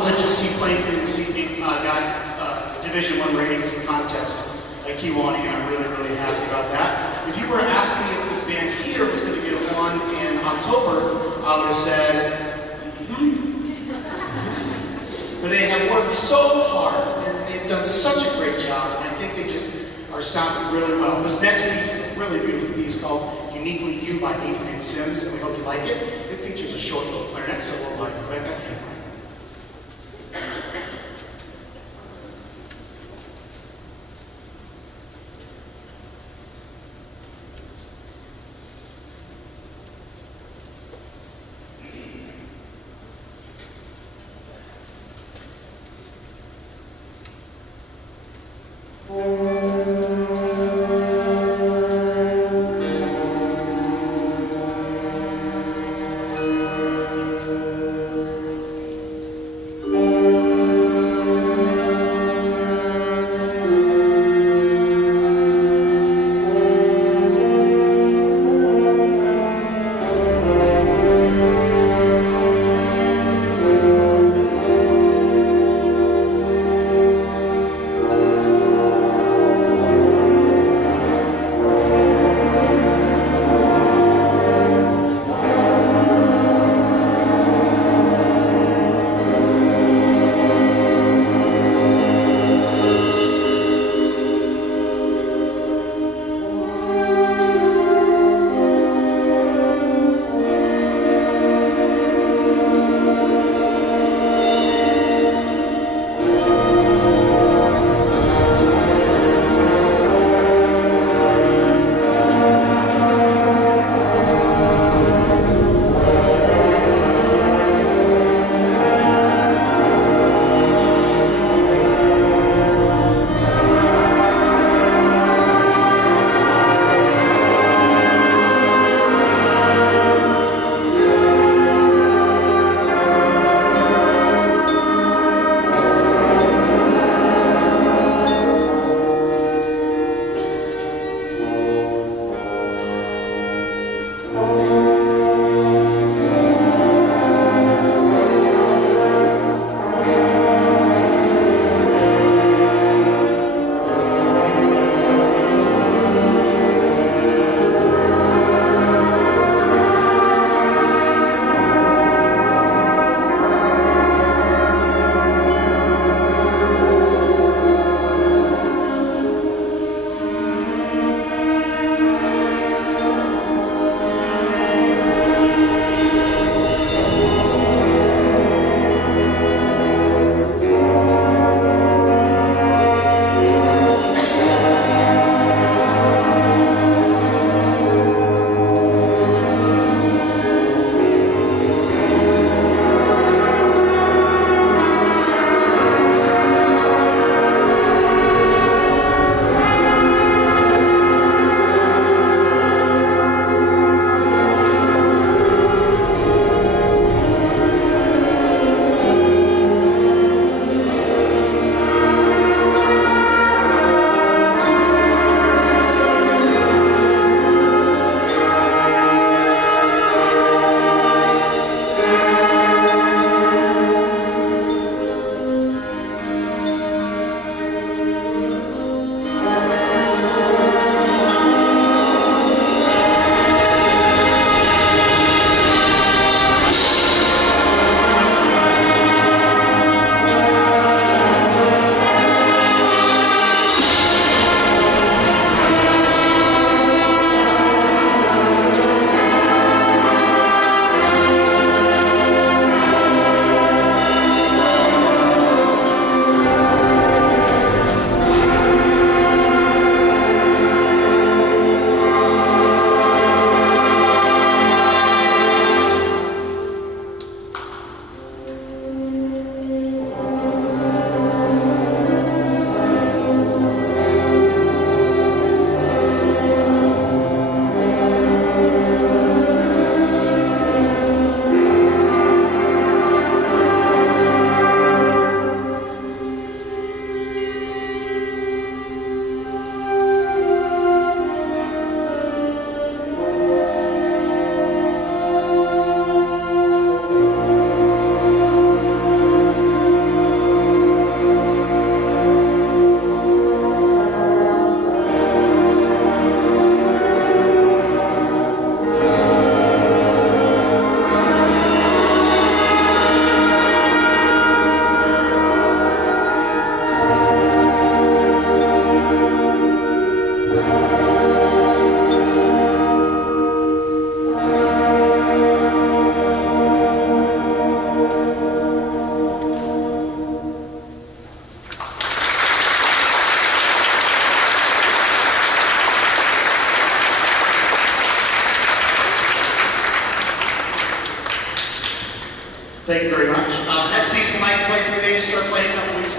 couples that you'll see playing for you this evening got Division I ratings in contest at Kiwani, and I'm really, really happy about that. If you were asking me if this band here was going to get one in October, I would have said, But they have worked so hard, and they've done such a great job, and I think they just are sounding really well. This next piece is a really beautiful piece called Uniquely You by Adrian Sims, and we hope you like it. It features a short little clarinet solo by Rebecca and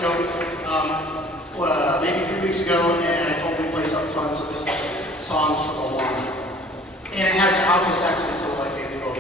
ago, maybe 3 weeks ago, and I told him to play something fun, so this is Songs for the Lawn. And it has an alto saxophone solo like David Bowie.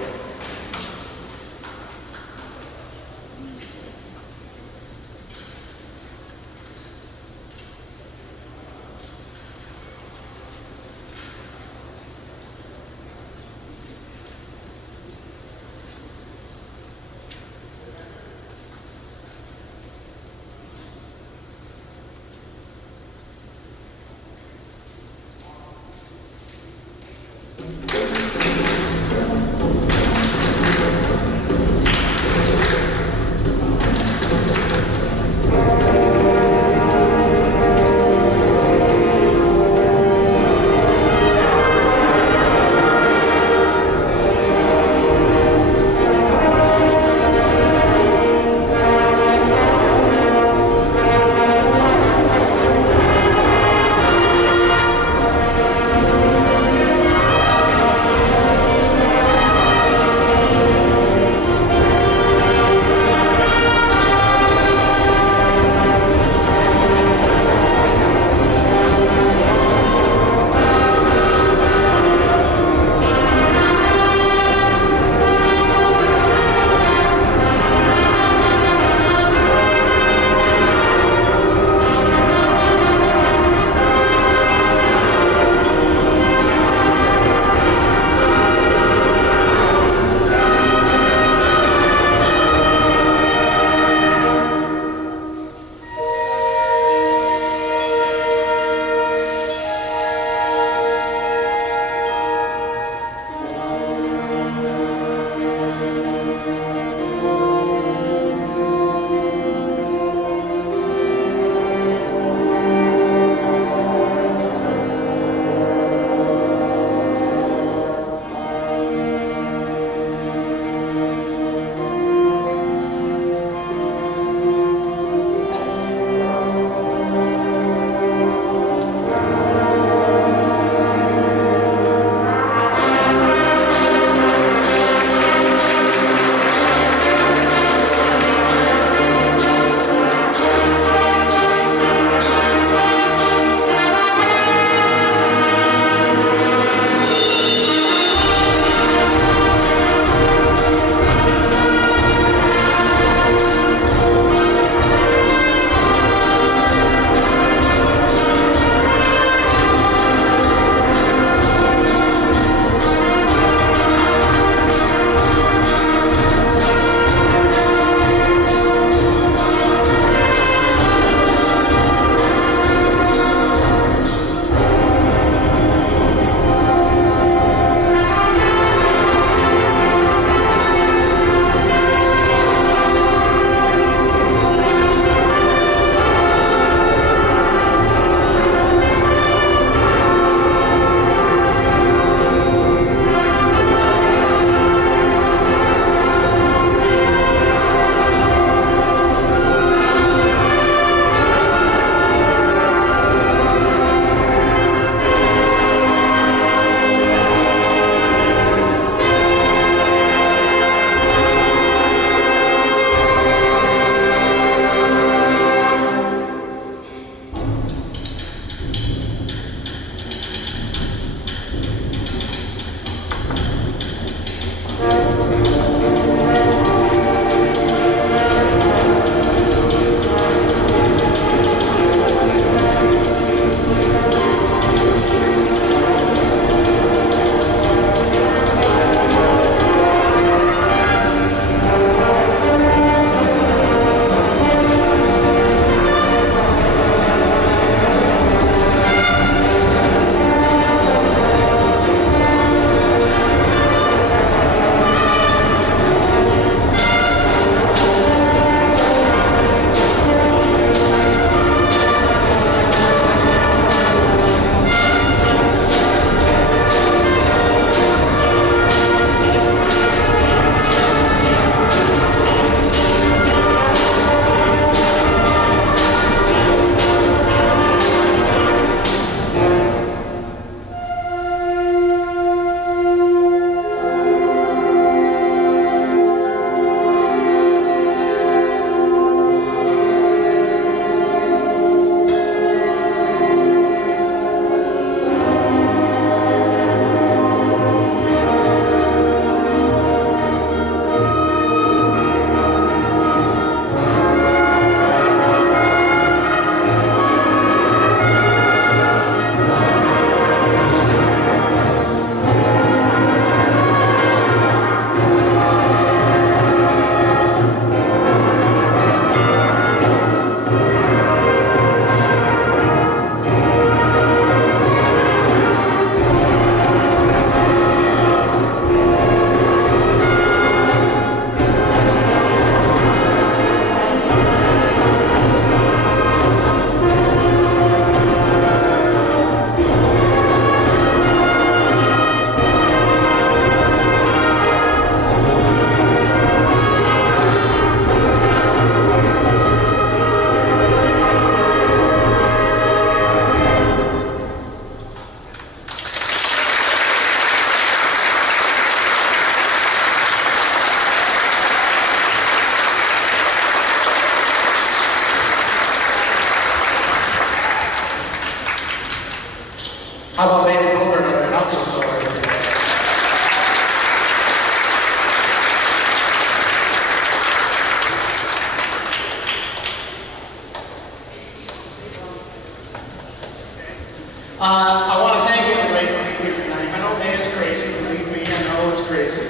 I want to thank everybody for being here tonight. I know May is crazy, believe me, I know it's crazy.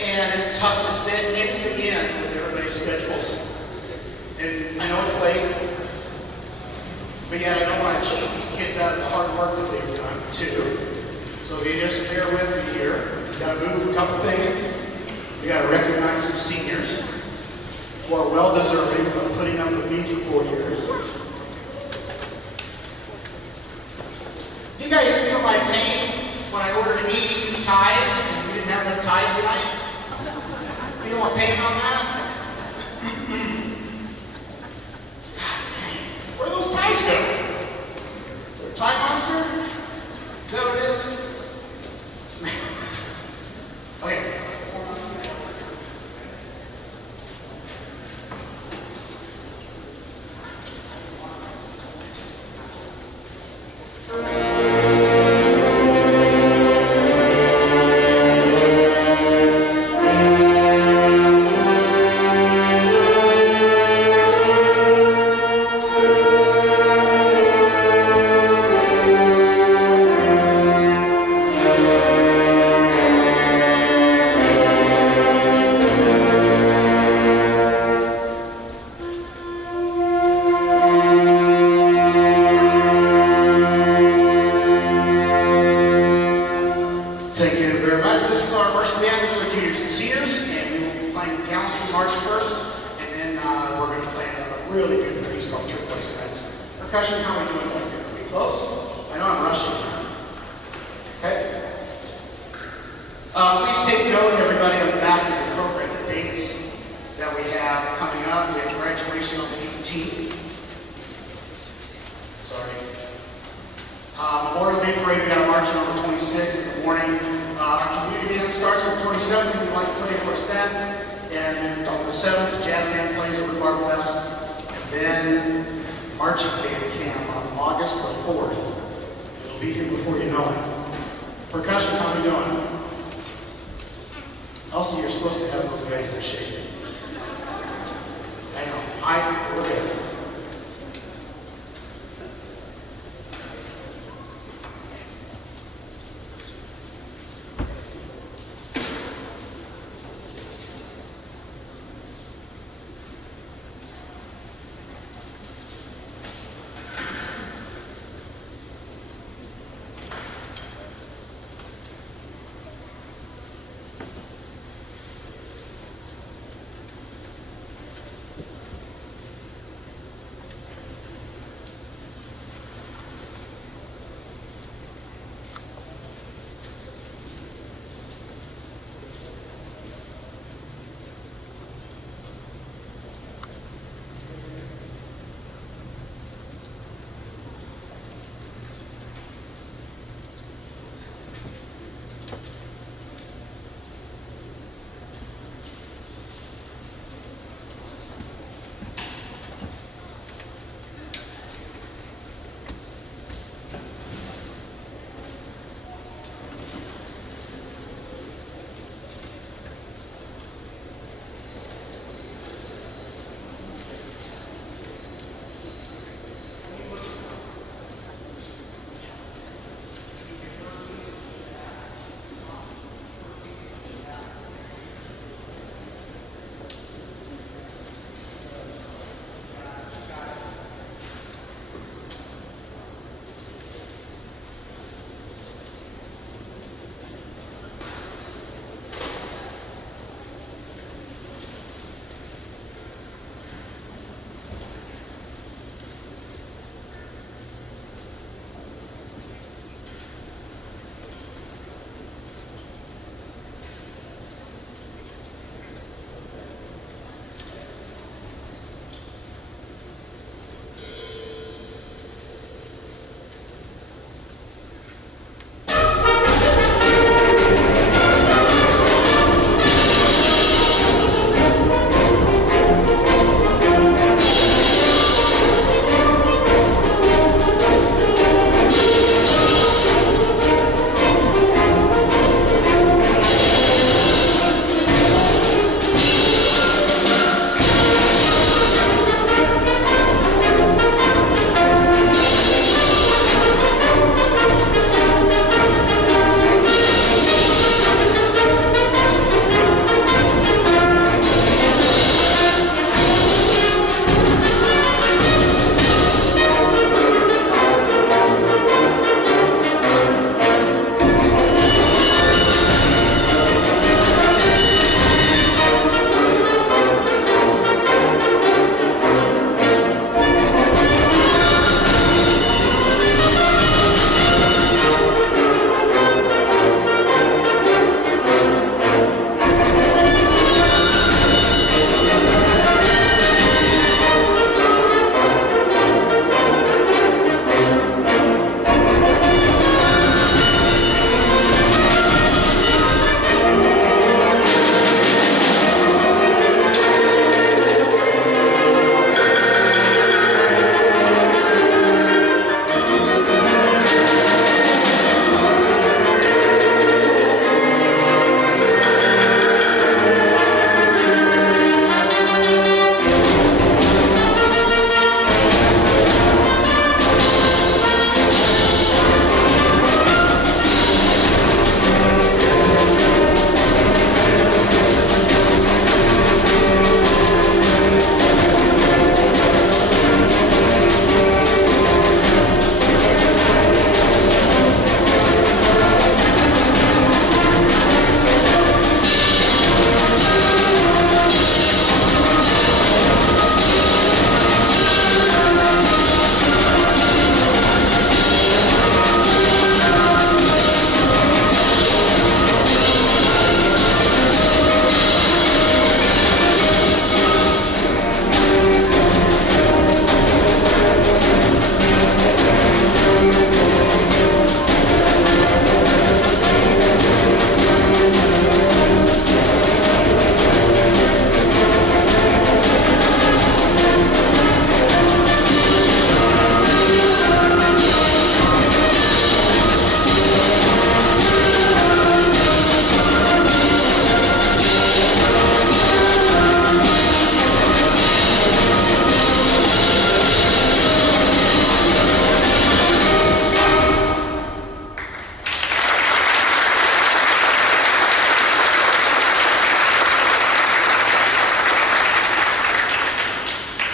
And it's tough to fit anything in with everybody's schedules. And I know it's late, but yet I don't want to cheat these kids out of the hard work that they've done, too. So if you just bear with me here, we got to move a couple things. We got to recognize some seniors who are well-deserving of putting up with me for 4 years. Do you guys feel my pain when I ordered immediate new ties and we didn't have enough ties tonight? Feel my pain on that? Where'd those ties go? Is there a tie monster? Is that what it is? Okay. Percussion, how are we doing back there? Are we close? I know I'm rushing now. Okay? Please take note, everybody, on the back of the program, the dates that we have coming up. We have graduation on the 18th. Sorry. Memorial Day Parade, we got a marching on the 26th in the morning. Our community dance starts on the 27th, and we'd like to play for us then. And then on the 7th, the jazz band plays at the Barb Fest. And then marching band camp on August the 4th. It'll be here before you know it. Percussion, how are we doing? Also, you're supposed to have those guys in shape. I know. We're good.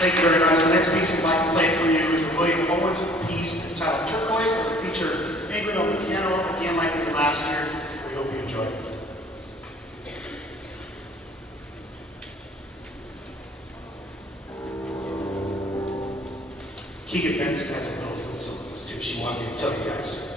Thank you very much. The next piece we'd like to play for you is the William Owens piece entitled Turquoise, where we feature Ingrid on the piano, again like we did last year. We hope you enjoy it. Keegan Benson has a little flute solo in this too. She wanted me to tell you guys.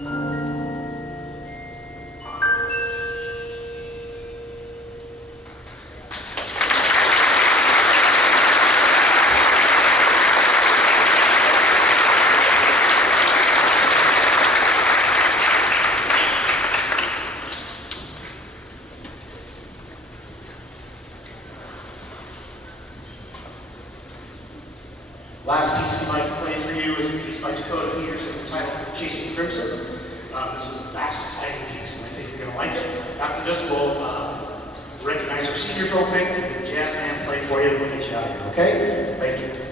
Thank you. fast, exciting piece, and I think you're going to like it. After this, we'll recognize our seniors real quick, and the jazz band play for you, and we'll get you out of here, okay? Thank you.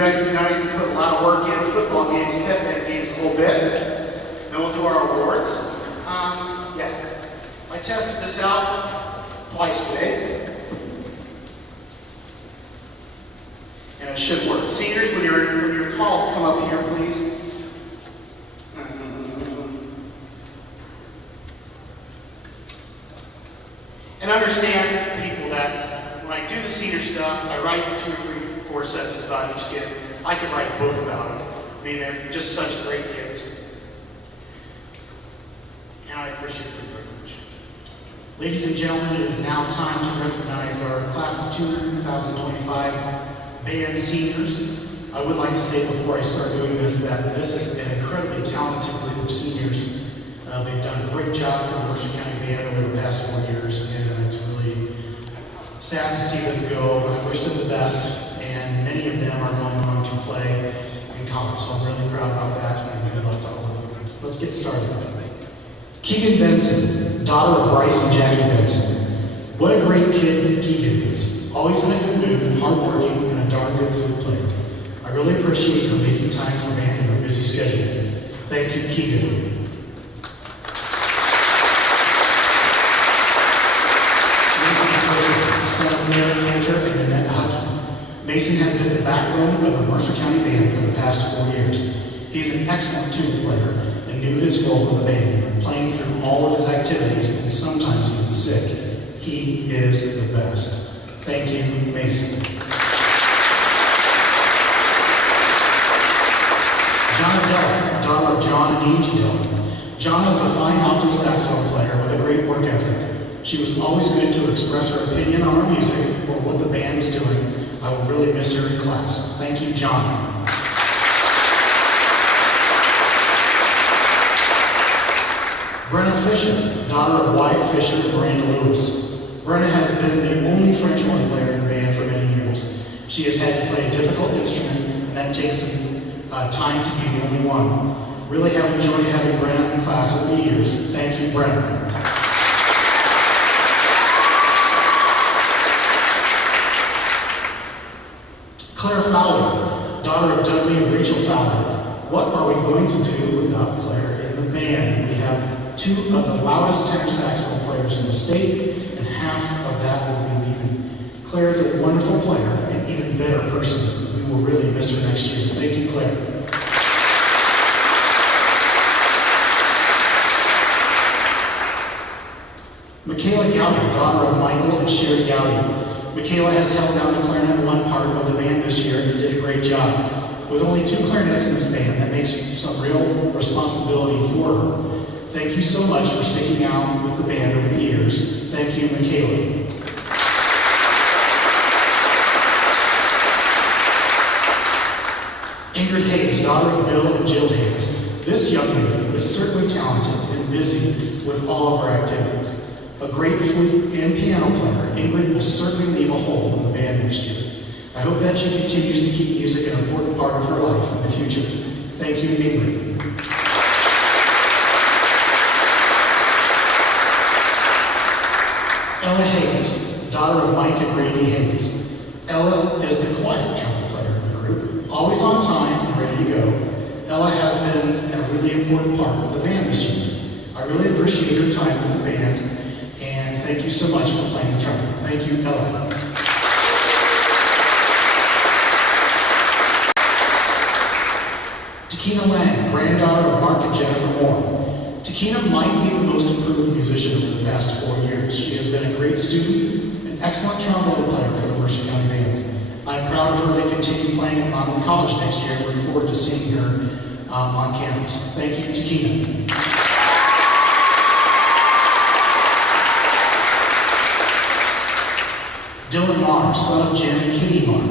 recognized and put a lot of work in football games, pet games a little bit. Then we'll do our awards. I tested this out twice today. And it should work. Seniors, when you're called, come up here, please. And understand, people, that when I do the senior stuff, I write 2 or 3, 4 sentences about each kid. I could write a book about them. I mean, they're just such great kids. And I appreciate it very much. Ladies and gentlemen, it is now time to recognize our class of 2025 band seniors. I would like to say before I start doing this that this is an incredibly talented group of seniors. They've done a great job for the Mercer County Band over the past 4 years, and it's really sad to see them go. I wish them the best, and many of them are going on to play in college, so I'm really proud about that, and good luck to all of you. Let's get started. Keegan Benson, daughter of Bryce and Jackie Benson. What a great kid Keegan is. Always in a good mood, hardworking, and a darn good flute player. I really appreciate her making time for band in her busy schedule. Thank you, Keegan. Son of Mary Coulter and Annette Huckey. Mason has been the backbone of the Mercer County Band for the past 4 years. He's an excellent tuba player and knew his role in the band, playing through all of his activities and sometimes even sick. He is the best. Thank you, Mason. John Adela, daughter of John and Angie Dillon. John is a fine alto saxophone player with a great work ethic. She was always good to express her opinion on our music or what the band was doing. I will really miss her in class. Thank you, John. Brenna Fisher, daughter of Wyatt Fisher and Miranda Lewis. Brenna has been the only French horn player in the band for many years. She has had to play a difficult instrument, and that takes some time to be the only one. Really have enjoyed having Brenna in class over the years. Thank you, Brenna. Claire Fowler, daughter of Dudley and Rachel Fowler. What are we going to do without Claire in the band? We have 2 of the loudest tenor saxophone players in the state, and half of that will be leaving. Claire is a wonderful player and even better person. We will really miss her next year. Thank you, Claire. Michaela Gowdy, daughter of Michael and Sherry Gowdy. Michaela has held down the clarinet 1 part of the band this year and did a great job. With only 2 clarinets in this band, that makes some real responsibility for her. Thank you so much for sticking out with the band over the years. Thank you, Michaela. Ingrid Hayes, daughter of Bill and Jill Hayes. This young lady is certainly talented and busy with all of her activities. A great flute and piano player, Ingrid will certainly leave a hole in the band next year. I hope that she continues to keep music an important part of her life in the future. Thank you, Ingrid. Ella Hayes, daughter of Mike and Randy Hayes. Ella is the quiet trumpet player of the group, always on time and ready to go. Ella has been a really important part of the band this year. I really appreciate her time with the band, and thank you so much for playing the trumpet. Thank you, Ella. Takina Lang, granddaughter of Mark and Jennifer Moore. Takina might be the most improved musician over the past 4 years. She has been a great student, an excellent trombone player for the Mercer County Band. I'm proud of her to continue playing at Monmouth College next year and look forward to seeing her on campus. Thank you, Takina. Dylan Marr, son of Jen and Katie Marr.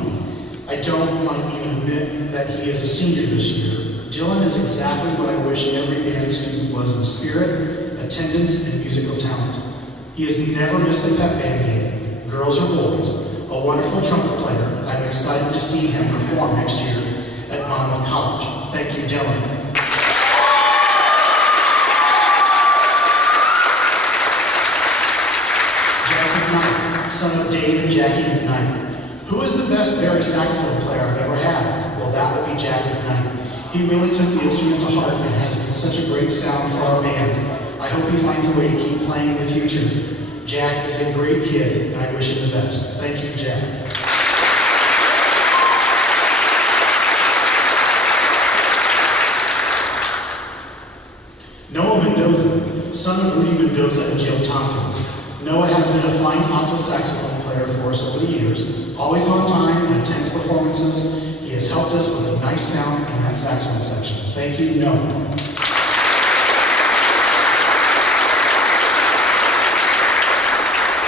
I don't want to even admit that he is a senior this year. Dylan is exactly what I wish every band student was in spirit, attendance, and musical talent. He has never missed a pep band game, girls or boys, a wonderful trumpet player. I'm excited to see him perform next year at Monmouth College. Thank you, Dylan. Son of Dave and Jackie McKnight. Who is the best Barry saxophone player I've ever had? Well, that would be Jack McKnight. He really took the instrument to heart and has been such a great sound for our band. I hope he finds a way to keep playing in the future. Jack is a great kid, and I wish him the best. Thank you, Jack. Noah Mendoza, son of Rudy Mendoza and Jill Tompkins. Noah has been a fine alto saxophone player for us over the years, always on time and intense performances. He has helped us with a nice sound in that saxophone section. Thank you, Noah.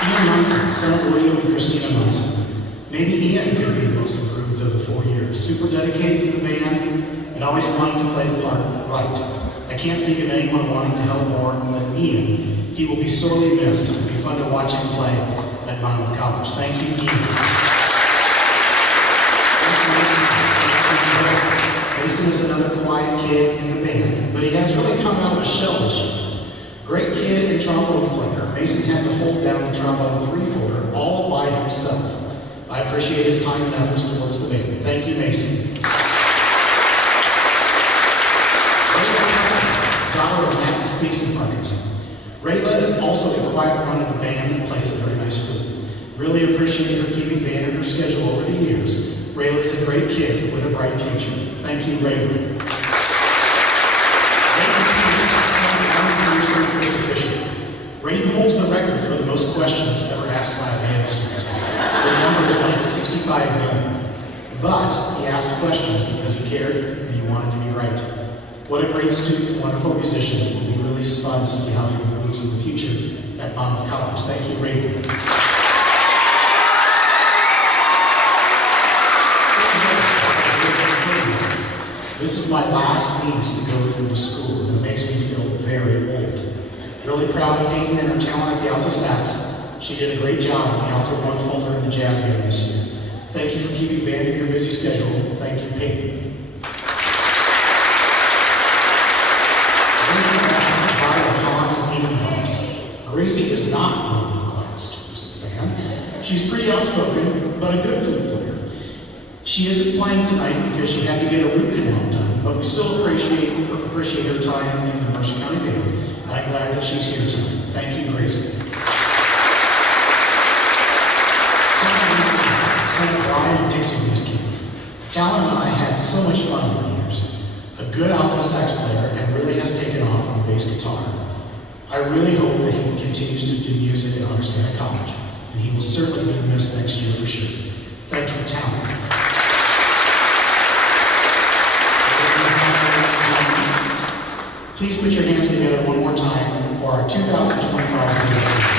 Ian Munson, son of William and Christina Munson. Maybe Ian could be the most improved of the 4 years. Super dedicated to the band and always wanting to play the part right. I can't think of anyone wanting to help more than Ian. He will be sorely missed. It will be fun to watch him play at Monmouth College. Thank you, Ian. Mason is another quiet kid in the band, but he has really come out of his shell this year. Great kid and trombone player. Mason had to hold down the trombone 3/4 all by himself. I appreciate his time and efforts towards the band. Thank you, Mason. Daughter of Matt and Stacey Parkinson. Rayla is also the quiet one of the band and plays a very nice flute. Really appreciate her keeping band in her schedule over the years. Rayla's a great kid with a bright future. Thank you, Rayla. Rayden holds the record for the most questions ever asked by a band student. The number is like 65 million. But he asked questions because he cared and he wanted to be right. What a great student, wonderful musician. It will be really fun to see how he improves in the future at Monmouth College. Thank you, Rayden. This is my last niece to go through the school, and it makes me feel very old. Really proud of Peyton and her talent at the alto sax. She did a great job in the alto 1 folder in the jazz band this year. Thank you for keeping band in your busy schedule. Thank you, Peyton. Gracie is not one of the quiet students in the band. She's pretty outspoken, but a good flute player. She isn't playing tonight because she had to get a root canal done, but we still appreciate her time in the Mercer County Band, and I'm glad that she's here tonight. Thank you, Gracie. Son of Brian and Dixie Whiskey. Talon and I had so much fun over the years. A good alto sax player and really has taken off on the bass guitar. I really hope that he continues to do music at Augustana College, and he will certainly be missed next year for sure. Thank you, Talon. Please put your hands together one more time for our 2025 band singers.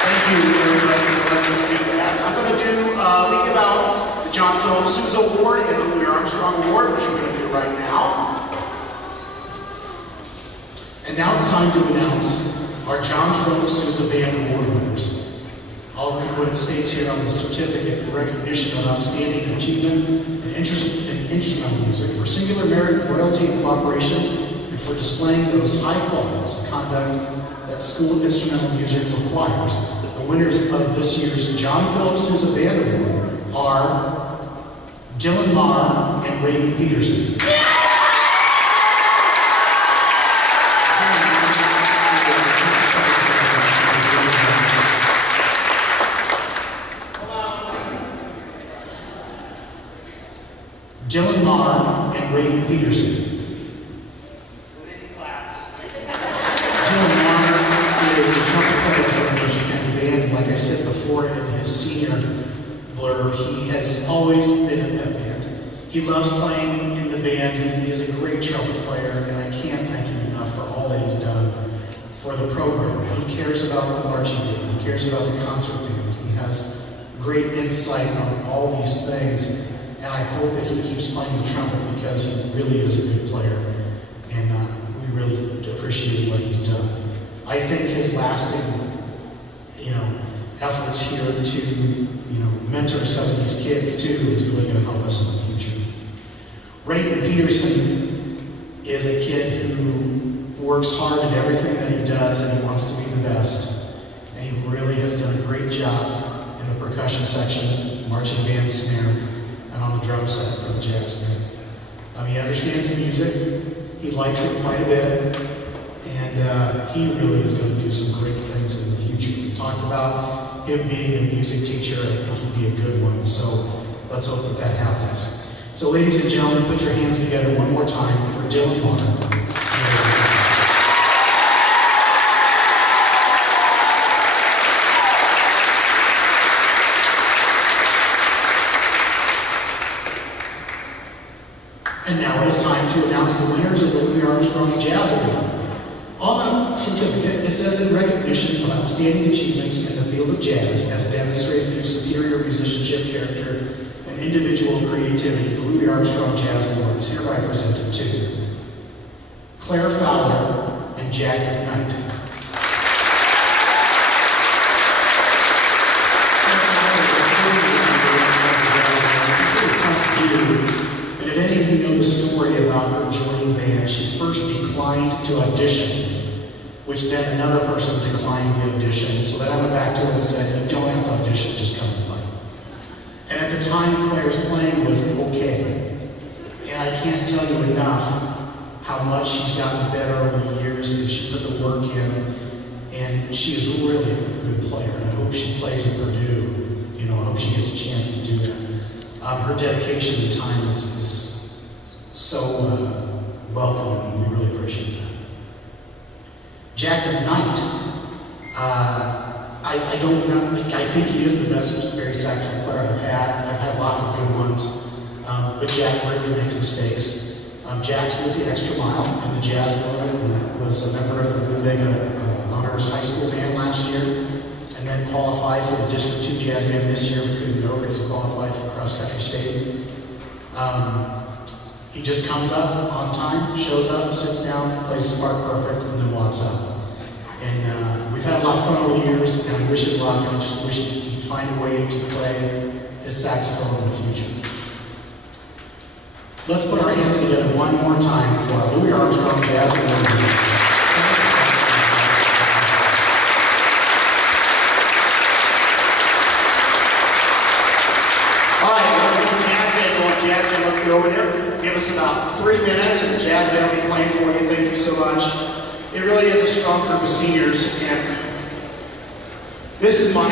Thank you, everybody, for letting us do that. I'm going to do, we give out the John Phillips Sousa Award and the Louis Armstrong Award, which we're going to do right now. And now it's time to announce our John Phillips Sousa Band Award winners. I'll read what it states here on the certificate in recognition of outstanding achievement and interest in instrumental music for singular merit, loyalty, and cooperation, and for displaying those high qualities of conduct that school instrumental music requires. The winners of this year's John Phillips Sousa Band Award are Dylan Marr and Ray Peterson. Dylan Marr and Ray Peterson. Dylan Marr is the trumpet player for the Mercer County Band. Like I said before in his senior blurb, he has always been in that band. He loves playing in the band. He is a great trumpet player, and I can't thank him enough for all that he's done for the program. He cares about the marching band. He cares about the concert band. He has great insight on all these things. And I hope that he keeps playing the trumpet because he really is a good player. And we really appreciate what he's done. I think his lasting, efforts here to, mentor some of these kids too is really going to help us in the future. Ray Peterson is a kid who works hard at everything that he does and he wants to be the best. And he really has done a great job in the percussion section, marching band, snare, and on the drum set for the jazz band. He understands the music, he likes it quite a bit, and he really is going to do some great things in the future. We talked about him being a music teacher. I think he'd be a good one, so let's hope that that happens. So ladies and gentlemen, put your hands together one more time for Dylan Martin. And now it is time to announce the winners of the Louis Armstrong Jazz Award. On the certificate, it says in recognition of outstanding achievements in the field of jazz as demonstrated through superior musicianship, character, and individual creativity, the Louis Armstrong Jazz Award is hereby presented to Claire Fowler and Jack McKnight. And if any of you know the story about her joining band, she first declined to audition, which then another person declined the audition. So then I went back to her and said, you don't have to audition, just come and play. And at the time, Claire's playing was okay. And I can't tell you enough how much she's gotten better over the years, and she put the work in. And she is really a good player, and I hope she plays at Purdue. You know, I hope she gets a chance to do that. Her dedication and time is so welcome, and we really appreciate that. Jack McKnight, I don't know, I think he is the best baritone saxophone player I've had. I've had lots of good ones, but Jack really makes mistakes. Jack's with the Extra Mile in the jazz world and was a member of the Rubega Honors High School band last year, and then qualified for the District 2 Jazz Band this year. We couldn't go because he qualified for cross country state. He just comes up on time, shows up, sits down, plays his part perfect, and then walks out. And we've had a lot of fun over the years, and I wish him luck, and I just wish he'd find a way to play his saxophone in the future. Let's put our hands together one more time for our Louis Armstrong Jazz Award. Jazz band, let's get over there. Give us about 3 minutes and the jazz band will be playing for you. Thank you so much. It really is a strong group of seniors, and this is my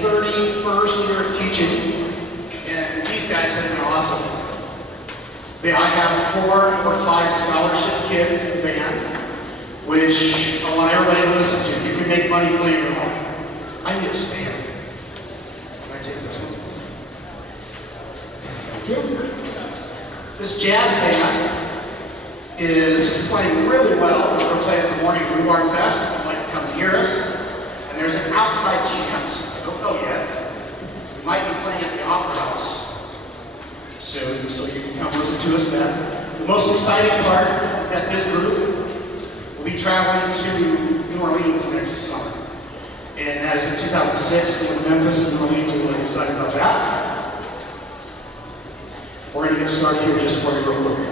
31st year of teaching, and these guys have been awesome. I have 4 or 5 scholarship kids in the band, which I want everybody to listen to. You can make money playing at home. I need a stand. Can I take this one? This jazz band is playing really well. We're playing at the Morning Rhubarb Fest. If you'd like to come and hear us. And there's an outside chance, I don't know yet, we might be playing at the Opera House soon, so you can come listen to us then. The most exciting part is that this group will be traveling to New Orleans next summer. And that is in 2006. We're in Memphis and New Orleans. We're really excited about that. We're going to get started here just for you real quick.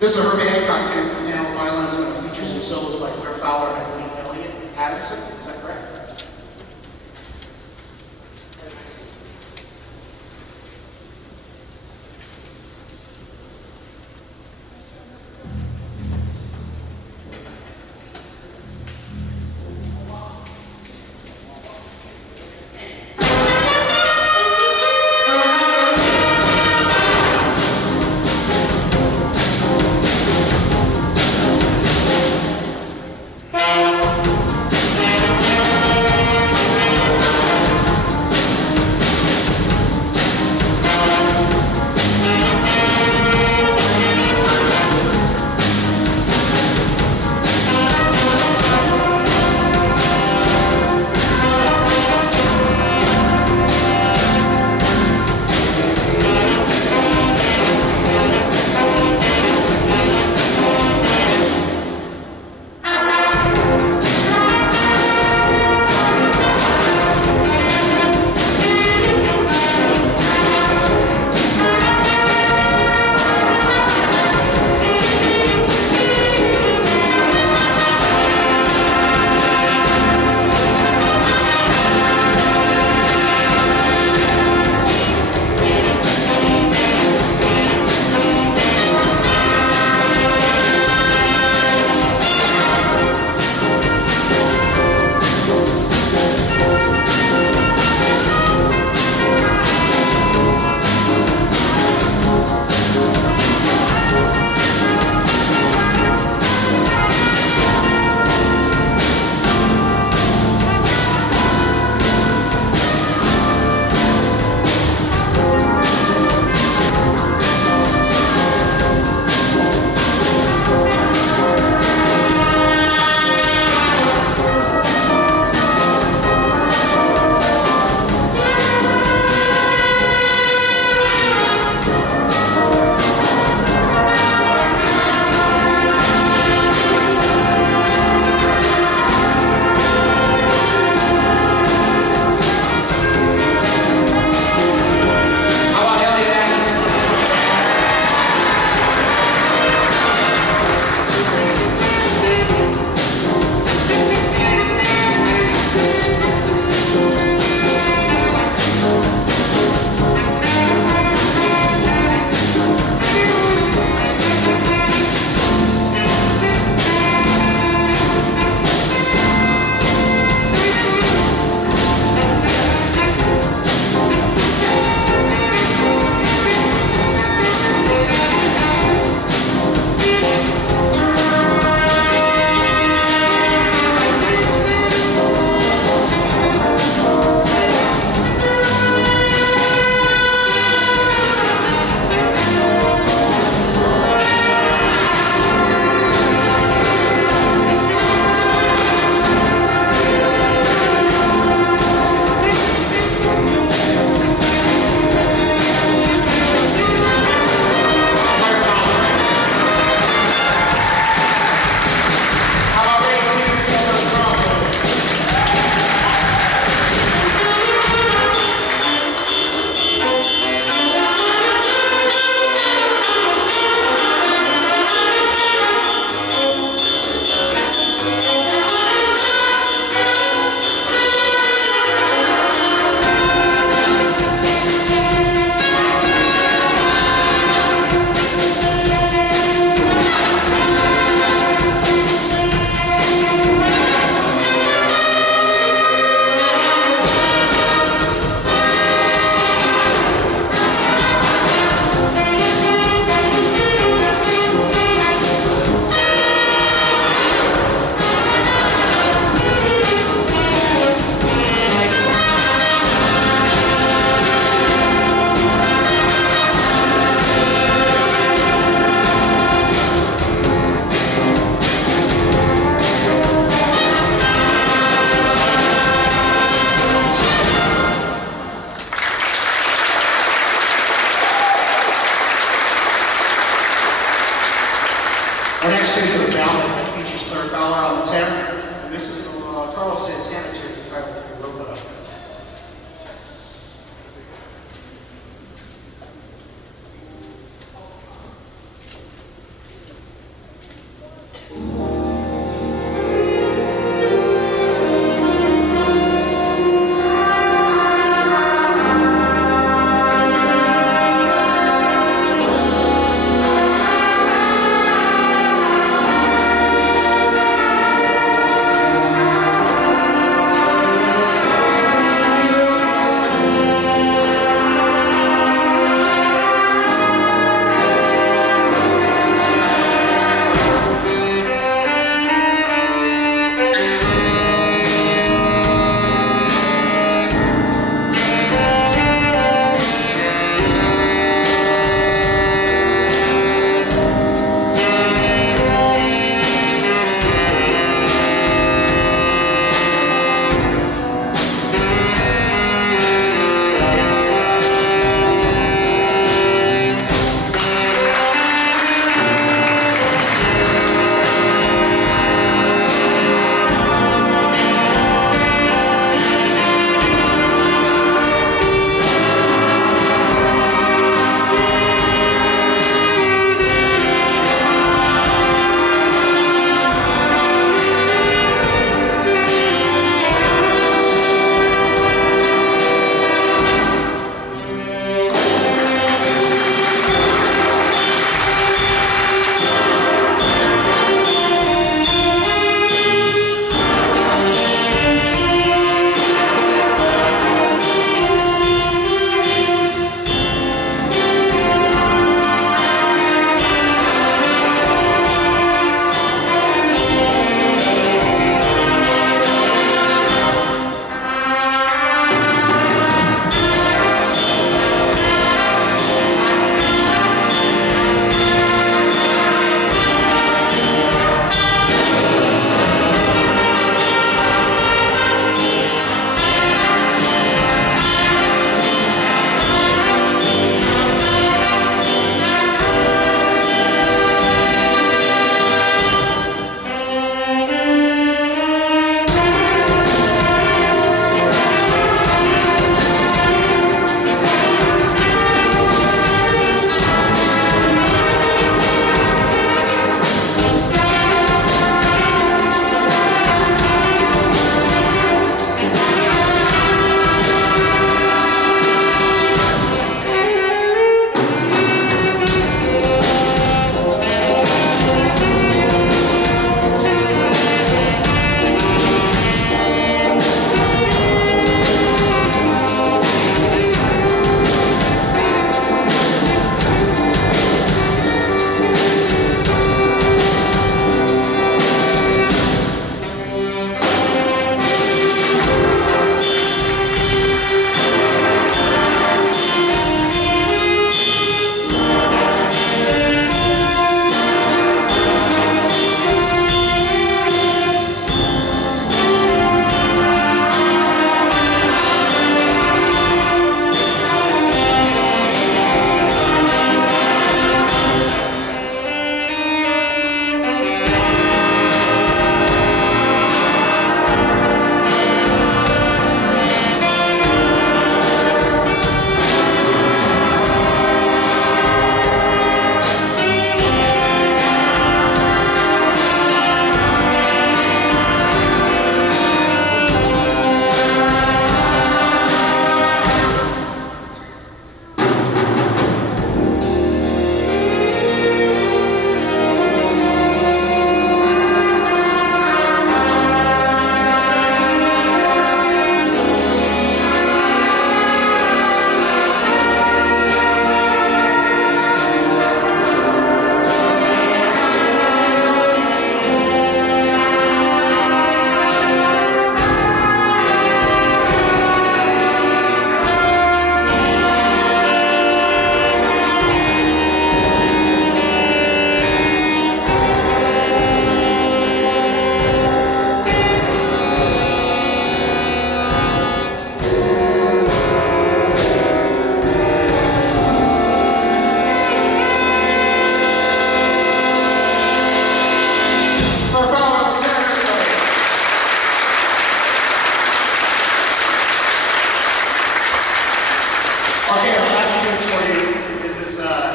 This is a Herbie Hancock tune from Piano Violin. It's going to feature some solos by Claire Fowler and I believe Elliot Adamson. Is that correct? next tune's a ballad that features Claire Fowler on the tenor, and this is from Carlos Santana tune entitled Europa.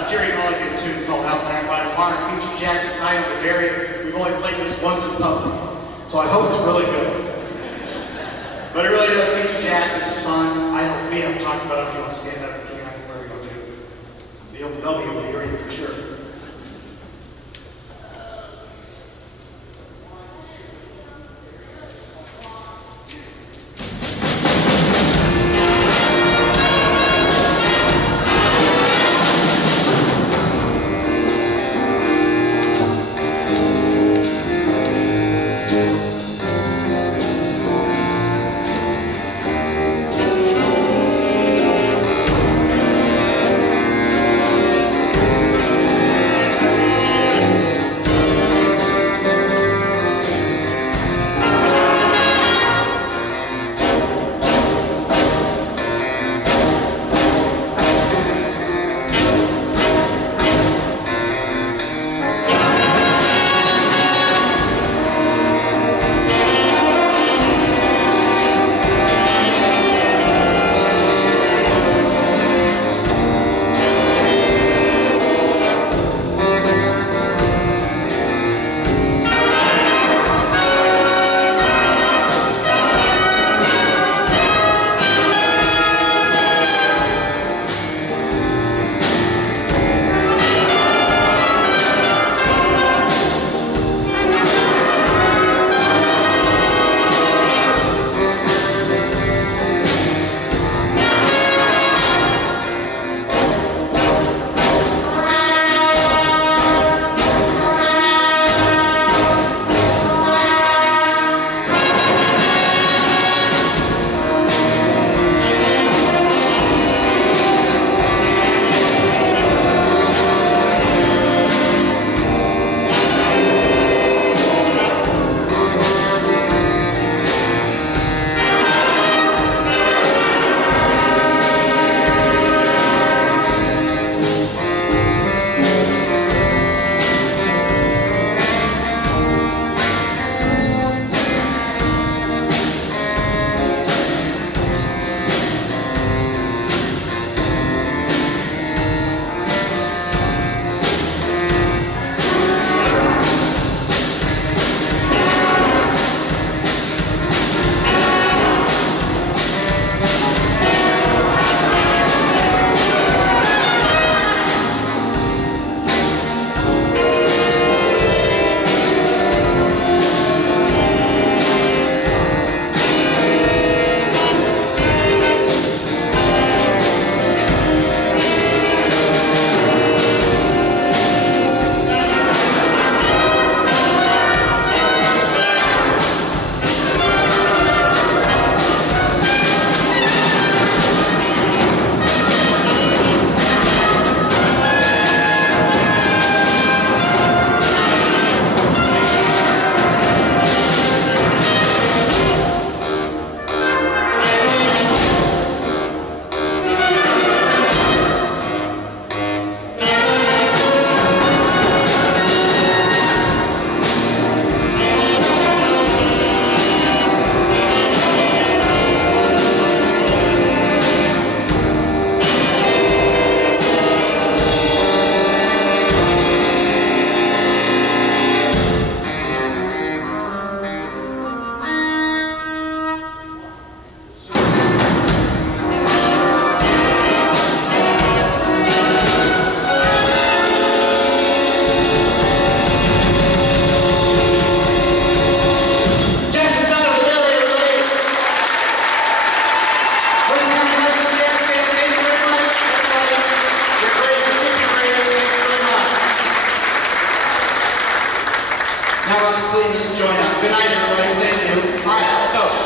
Terry Mulligan tune called Out Back by the Bar and Feature Jacket Night on the Dairy. We've only played this once in public, so I hope it's really good. But it really does feature Jack. This is fun. We haven't talked about it. If you want to stand up, you can. What are we going to do? They'll be able to hear you for sure. Now let's clean this joint up. Good night, everybody. Thank you. All right, so